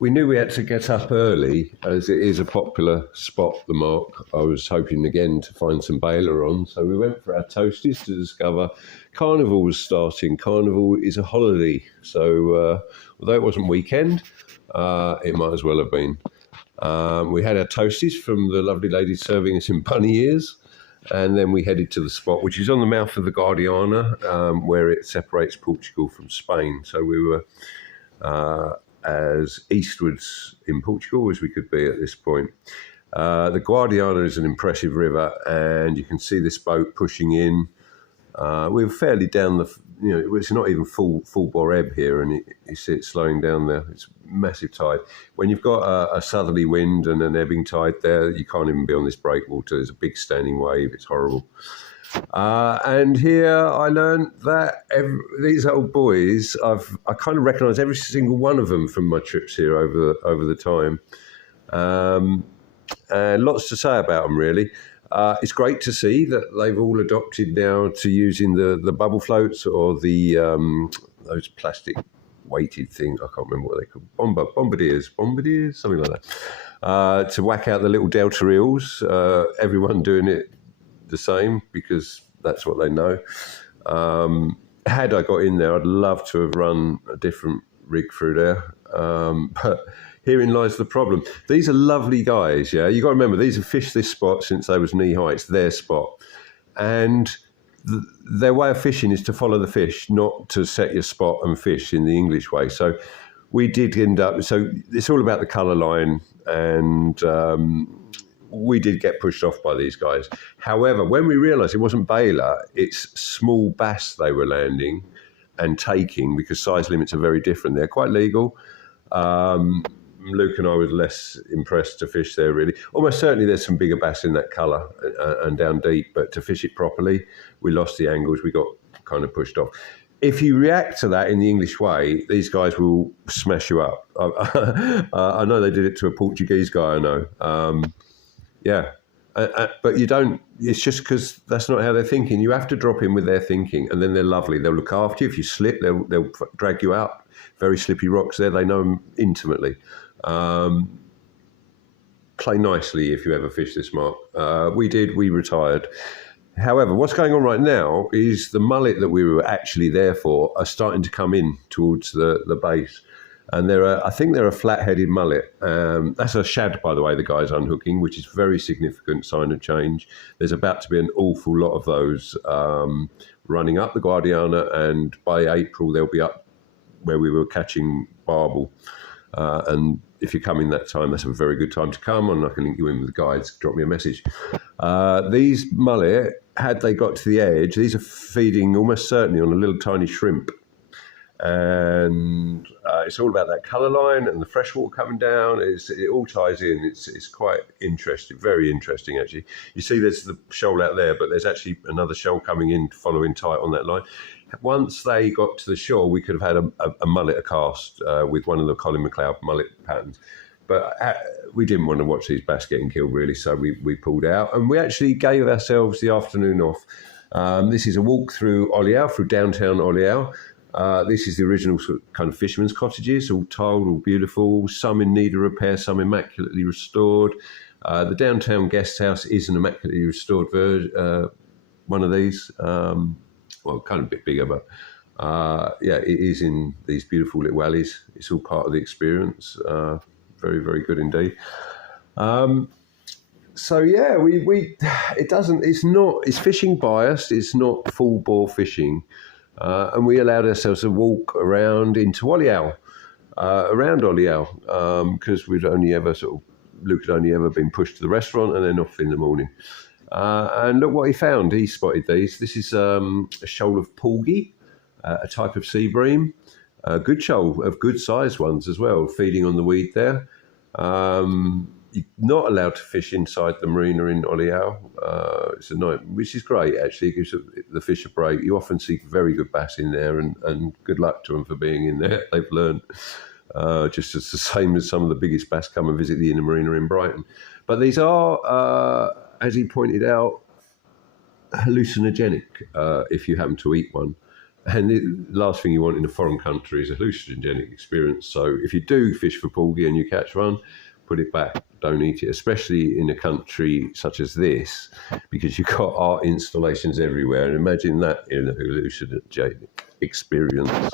we knew we had to get up early, as it is a popular spot, the Mark. I was hoping again to find some Baylor on, so we went for our toasties to discover Carnival was starting. Carnival is a holiday, so although it wasn't weekend, it might as well have been. We had our toasties from the lovely lady serving us in bunny ears, and then we headed to the spot, which is on the mouth of the Guadiana, where it separates Portugal from Spain. So we were as eastwards in Portugal as we could be at this point. The Guadiana is an impressive river, and you can see this boat pushing in. We were fairly down the, it's not even full bore ebb here, and you see it slowing down there. It's massive tide. When you've got a southerly wind and an ebbing tide there, you can't even be on this breakwater. There's a big standing wave. It's horrible. And here I learned that these old boys, I kind of recognise every single one of them from my trips here over the time. And lots to say about them, really. It's great to see that they've all adopted now to using the bubble floats or the those plastic weighted things. I can't remember what they call bombardiers, something like that. To whack out the little delta eels. Everyone doing it the same because that's what they know. Had I got in there, I'd love to have run a different rig through there. But herein lies the problem. These are lovely guys, yeah? You got to remember, these have fished this spot since they was knee high. It's their spot. And their way of fishing is to follow the fish, not to set your spot and fish in the English way. So we did end up, so it's all about the colour line, and we did get pushed off by these guys. However, when we realised it wasn't Baylor, it's small bass they were landing and taking, because size limits are very different. They're quite legal. Luke and I was less impressed to fish there, really. Almost certainly there's some bigger bass in that colour and down deep, but to fish it properly, we lost the angles. We got kind of pushed off. If you react to that in the English way, these guys will smash you up. I know they did it to a Portuguese guy I know. Yeah. But you don't, it's just because that's not how they're thinking. You have to drop in with their thinking, and then they're lovely. They'll look after you. If you slip, they'll drag you out. Very slippy rocks there. They know them intimately. Play nicely if you ever fish this, Mark. We did. We retired. However, what's going on right now is the mullet that we were actually there for are starting to come in towards the base. And I think they're a flat-headed mullet. That's a shad, by the way, the guy's unhooking, which is a very significant sign of change. There's about to be an awful lot of those running up the Guadiana, and by April they'll be up where we were catching barbel. And if you're coming that time, that's a very good time to come, and I can link you in with the guides. Drop me a message. These mullet, had they got to the edge, these are feeding almost certainly on a little tiny shrimp. And it's all about that colour line and the freshwater coming down. It all ties in. It's quite interesting, very interesting actually. You see there's the shoal out there, but there's actually another shoal coming in following tight on that line. Once they got to the shore, we could have had a mullet a cast with one of the Colin McLeod mullet patterns. But we didn't want to watch these bass getting killed really, so we pulled out. And we actually gave ourselves the afternoon off. This is a walk through Oliao, through downtown Oliao. This is the original sort of kind of fishermen's cottages, all tiled, all beautiful, some in need of repair, some immaculately restored. The downtown guest house is an immaculately restored one of these. Well, kind of a bit bigger, but yeah, it is in these beautiful little alleys. It's all part of the experience. Very, very good indeed. So yeah, it's fishing biased. It's not full bore fishing. And we allowed ourselves to walk around into Oliao, around Oliao, because Luke had only ever been pushed to the restaurant and then off in the morning. And look what he found. He spotted these. This is a shoal of porgy, a type of sea bream. A good shoal of good sized ones as well, feeding on the weed there. You're not allowed to fish inside the marina in Oliao. It's a night, which is great actually. It gives the fish a break. You often see very good bass in there, and good luck to them for being in there. They've learned. Just as the same as some of the biggest bass come and visit the inner marina in Brighton. But these are, as he pointed out, hallucinogenic if you happen to eat one. And the last thing you want in a foreign country is a hallucinogenic experience. So if you do fish for porgy and you catch one, put it back. Don't eat it, especially in a country such as this, because you've got art installations everywhere. And imagine that in a hallucinogenic experience.